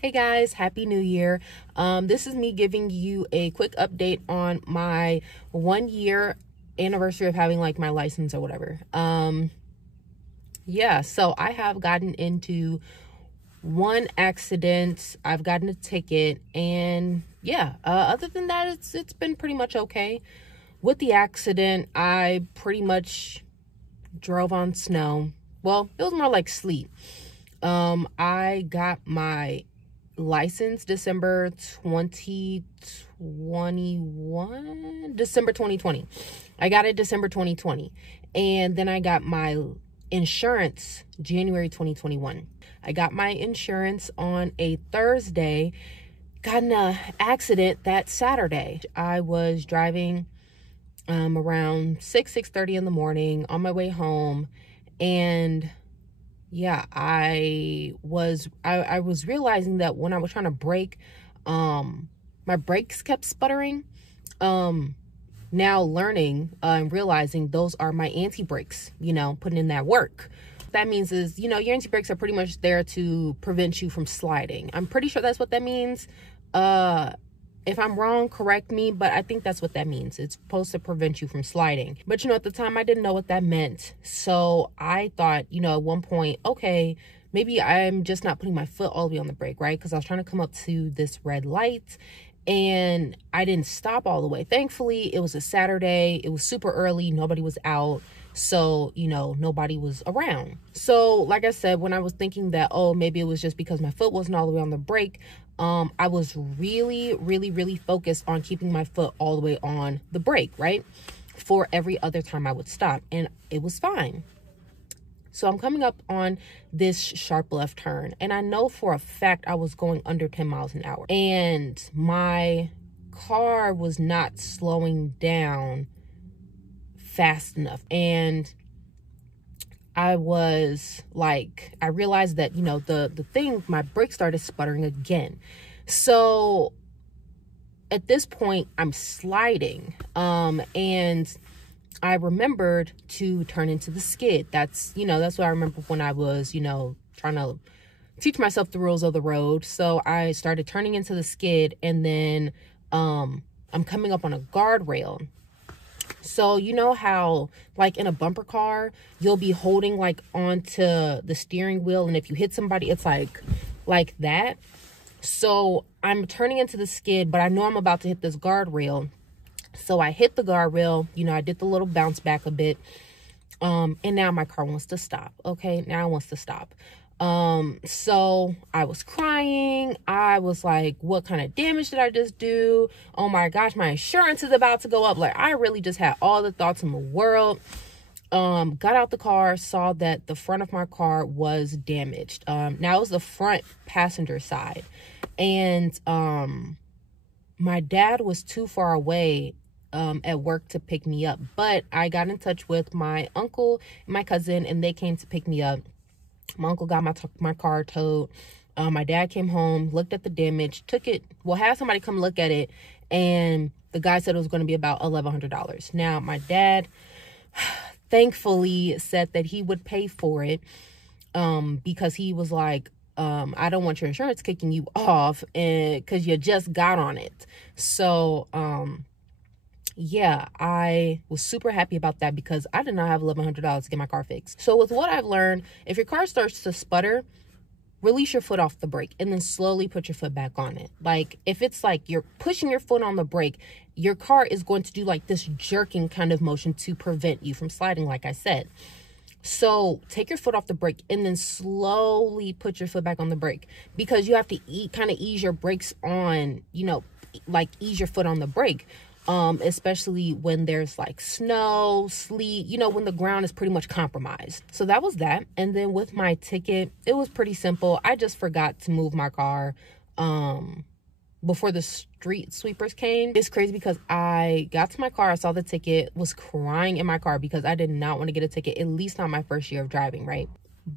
Hey guys, happy new year. This is me giving you a quick update on my 1 year anniversary of having like my license or whatever. Yeah, so I have gotten into one accident. I've gotten a ticket, and yeah, other than that, it's been pretty much okay. With the accident, I pretty much drove on snow. Well, it was more like sleet. I got my license December 2020. I got it December 2020. And then I got my insurance January 2021. I got my insurance on a Thursday. Got in an accident that Saturday. I was driving around 6:30 in the morning on my way home, and yeah, I was realizing that when I was trying to brake, my brakes kept sputtering. Now learning and realizing those are my anti-brakes, putting in that work. What that means is, your anti-brakes are pretty much there to prevent you from sliding. I'm pretty sure that's what that means. If I'm wrong, correct me, but I think that's what that means. It's supposed to prevent you from sliding. But, at the time, I didn't know what that meant. So I thought, at one point, okay, maybe I'm just not putting my foot all the way on the brake, right? Because I was trying to come up to this red light, and I didn't stop all the way. Thankfully, it was a Saturday. It was super early. Nobody was out. So, nobody was around. So, like I said, when I was thinking that, oh, maybe it was just because my foot wasn't all the way on the brake, I was really focused on keeping my foot all the way on the brake, right? For every other time I would stop, and it was fine. So I'm coming up on this sharp left turn, and I know for a fact I was going under 10 miles an hour, and my car was not slowing down fast enough. And I was like, I realized that, the thing, my brakes started sputtering again. So at this point, I'm sliding. And I remembered to turn into the skid. That's what I remember when I was, trying to teach myself the rules of the road. So I started turning into the skid, and then I'm coming up on a guardrail. So you know how, like, in a bumper car, you'll be holding like onto the steering wheel, and if you hit somebody, it's like that. So I'm turning into the skid, but I know I'm about to hit this guardrail. So I hit the guardrail, I did the little bounce back a bit. And now my car wants to stop. Okay, now it wants to stop. So I was crying. I was like, what kind of damage did I just do? Oh my gosh, my insurance is about to go up. Like, I really just had all the thoughts in the world. Got out the car, saw that the front of my car was damaged. Now it was the front passenger side. And, my dad was too far away at work to pick me up, but I got in touch with my uncle and my cousin, and they came to pick me up. My uncle got my car towed. My dad came home, looked at the damage, took it, had somebody come look at it, and the guy said it was going to be about $1,100. Now, my dad thankfully said that he would pay for it, because he was like, I don't want your insurance kicking you off because you just got on it. So, yeah, I was super happy about that because I did not have $1,100 to get my car fixed. So with what I've learned, if your car starts to sputter, release your foot off the brake and then slowly put your foot back on it. Like, if it's like you're pushing your foot on the brake, your car is going to do like this jerking kind of motion to prevent you from sliding, like I said. So take your foot off the brake and then slowly put your foot back on the brake, because you have to kind of ease your brakes on, like ease your foot on the brake. Especially when there's like snow, sleet, when the ground is pretty much compromised. So that was that. And then with my ticket, it was pretty simple. I just forgot to move my car before the street sweepers came. It's crazy because I got to my car, I saw the ticket, was crying in my car because I did not want to get a ticket, at least not my first year of driving, right?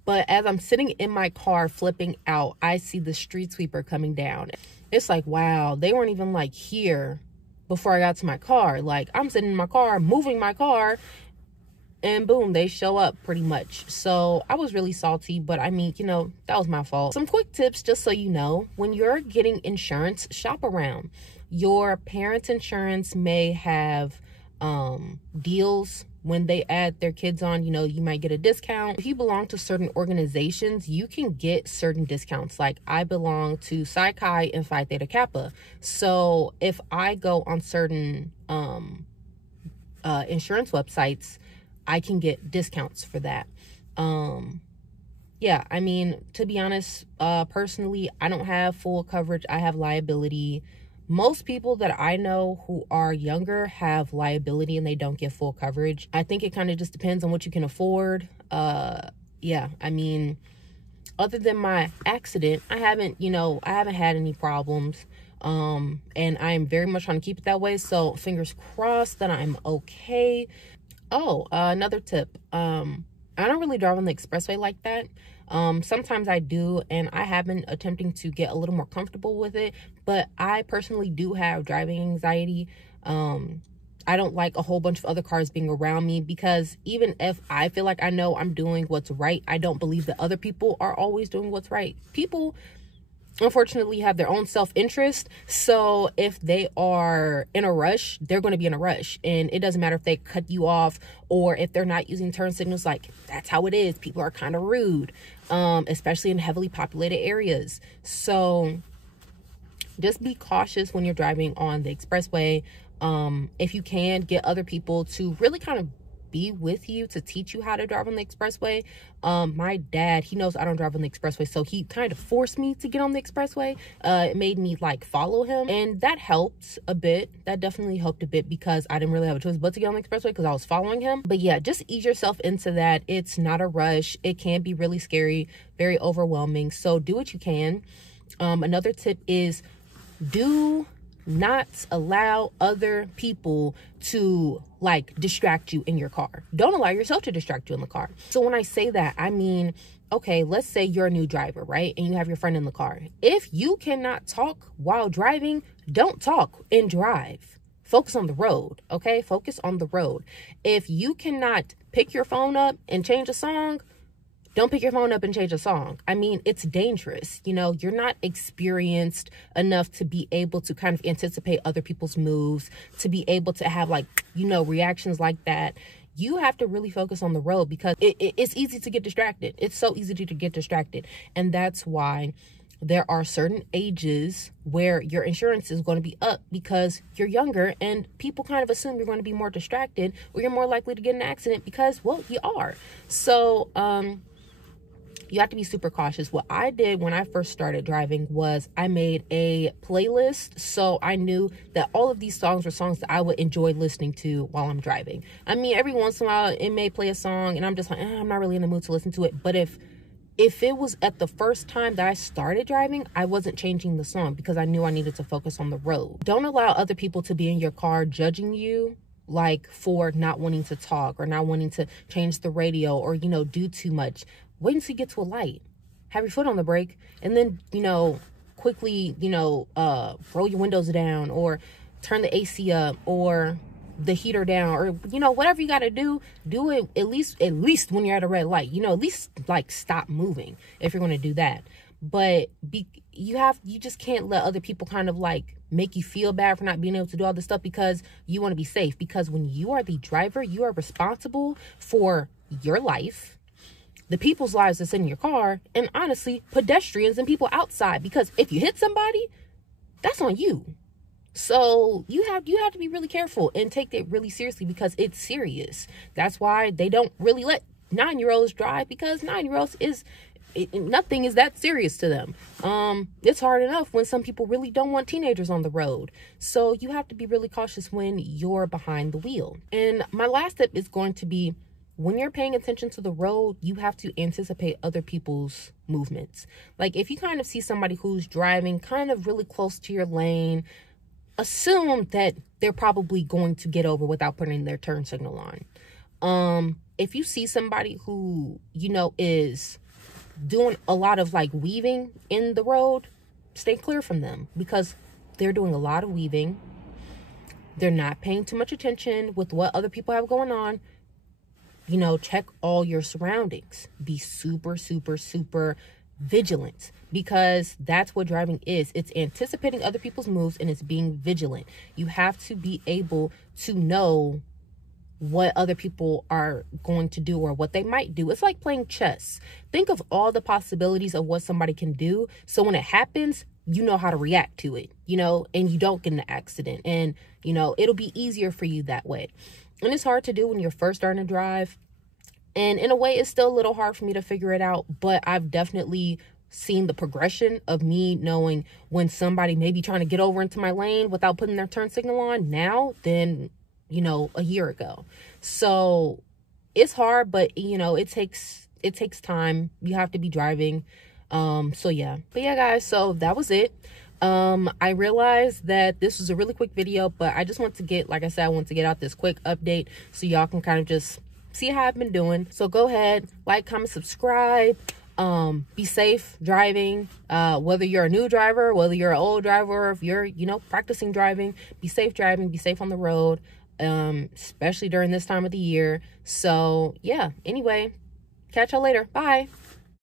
But as I'm sitting in my car flipping out, I see the street sweeper coming down. It's like, wow, they weren't even like here before I got to my car. Like, I'm sitting in my car, moving my car, and boom, they show up pretty much. So I was really salty, but I mean, that was my fault. Some quick tips, just so you know, when you're getting insurance, shop around. Your parents' insurance may have deals when they add their kids on. You might get a discount. If you belong to certain organizations, you can get certain discounts. Like I belong to Psi Chi and Phi Theta Kappa. So if I go on certain insurance websites, I can get discounts for that. Yeah, I mean, to be honest, personally, I don't have full coverage. I have liability. Most people that I know who are younger have liability and they don't get full coverage. I think it kind of just depends on what you can afford. Yeah, I mean, other than my accident, I haven't had any problems. And I'm very much trying to keep it that way. So fingers crossed that I'm okay. Oh, another tip. I don't really drive on the expressway like that. Sometimes I do, and I have been attempting to get a little more comfortable with it, but I personally do have driving anxiety. I don't like a whole bunch of other cars being around me, because even if I feel like I know I'm doing what's right, I don't believe that other people are always doing what's right. People, unfortunately, have their own self-interest. So if they are in a rush, they're going to be in a rush, and it doesn't matter if they cut you off or if they're not using turn signals. Like, that's how it is. People are kind of rude, especially in heavily populated areas. So just be cautious when you're driving on the expressway. If you can, get other people to really kind of be with you to teach you how to drive on the expressway. My dad, he knows I don't drive on the expressway, so he kind of forced me to get on the expressway. It made me like follow him, and that helped a bit. That definitely helped a bit, because I didn't really have a choice but to get on the expressway because I was following him. But yeah, just ease yourself into that. It's not a rush. It can be really scary, very overwhelming, so do what you can. Another tip is, do not allow other people to like distract you in your car. Don't allow yourself to distract you in the car. So when I say that, I mean, okay, let's say you're a new driver, right? And you have your friend in the car. If you cannot talk while driving, don't talk and drive. Focus on the road, okay? Focus on the road. If you cannot pick your phone up and change a song, don't pick your phone up and change a song. I mean, it's dangerous. You're not experienced enough to be able to kind of anticipate other people's moves, to be able to have reactions like that. You have to really focus on the road, because it's easy to get distracted. It's so easy to get distracted. And that's why there are certain ages where your insurance is going to be up, because you're younger and people kind of assume you're going to be more distracted, or you're more likely to get in an accident because, well, you are. So, you have to be super cautious. What I did when I first started driving was I made a playlist, so I knew that all of these songs were songs that I would enjoy listening to while I'm driving. I mean, every once in a while it may play a song and I'm just like, I'm not really in the mood to listen to it. But if it was at the first time that I started driving, I wasn't changing the song, because I knew I needed to focus on the road. Don't allow other people to be in your car judging you, like for not wanting to talk or not wanting to change the radio or, do too much. Wait until you get to a light. Have your foot on the brake, and then, quickly, roll your windows down, or turn the AC up, or the heater down, or, whatever you got to do it at least when you're at a red light. At least like stop moving if you're going to do that. But you just can't let other people kind of like make you feel bad for not being able to do all this stuff, because you want to be safe. Because when you are the driver, you are responsible for your life, the people's lives that's in your car, and honestly, pedestrians and people outside. Because if you hit somebody, that's on you. So you have to be really careful and take it really seriously, because it's serious. That's why they don't really let 9-year-olds drive, because 9-year-olds nothing is that serious to them. It's hard enough when some people really don't want teenagers on the road. So you have to be really cautious when you're behind the wheel. And my last tip is going to be, when you're paying attention to the road, you have to anticipate other people's movements. Like if you kind of see somebody who's driving kind of really close to your lane, assume that they're probably going to get over without putting their turn signal on. If you see somebody who, is doing a lot of like weaving in the road, stay clear from them, because they're doing a lot of weaving. They're not paying too much attention with what other people have going on. you know, check all your surroundings. Be super, super, super vigilant, because that's what driving is. It's anticipating other people's moves and it's being vigilant. You have to be able to know what other people are going to do or what they might do. It's like playing chess. Think of all the possibilities of what somebody can do, so when it happens, you know how to react to it, you know, and you don't get in an accident, and you know, it'll be easier for you that way. And it's hard to do when you're first starting to drive, and in a way it's still a little hard for me to figure it out, but I've definitely seen the progression of me knowing when somebody may be trying to get over into my lane without putting their turn signal on now than, you know, a year ago. So it's hard, but you know, it takes time. You have to be driving. So yeah, but yeah, guys, so that was it. I realized that this was a really quick video, but I just want to get, like I said, I want to get out this quick update so y'all can kind of just see how I've been doing. So go ahead, like, comment, subscribe. Be safe driving, whether you're a new driver, whether you're an old driver, or if you're, you know, practicing driving, be safe driving, be safe on the road, especially during this time of the year. So yeah, anyway, catch y'all later. Bye.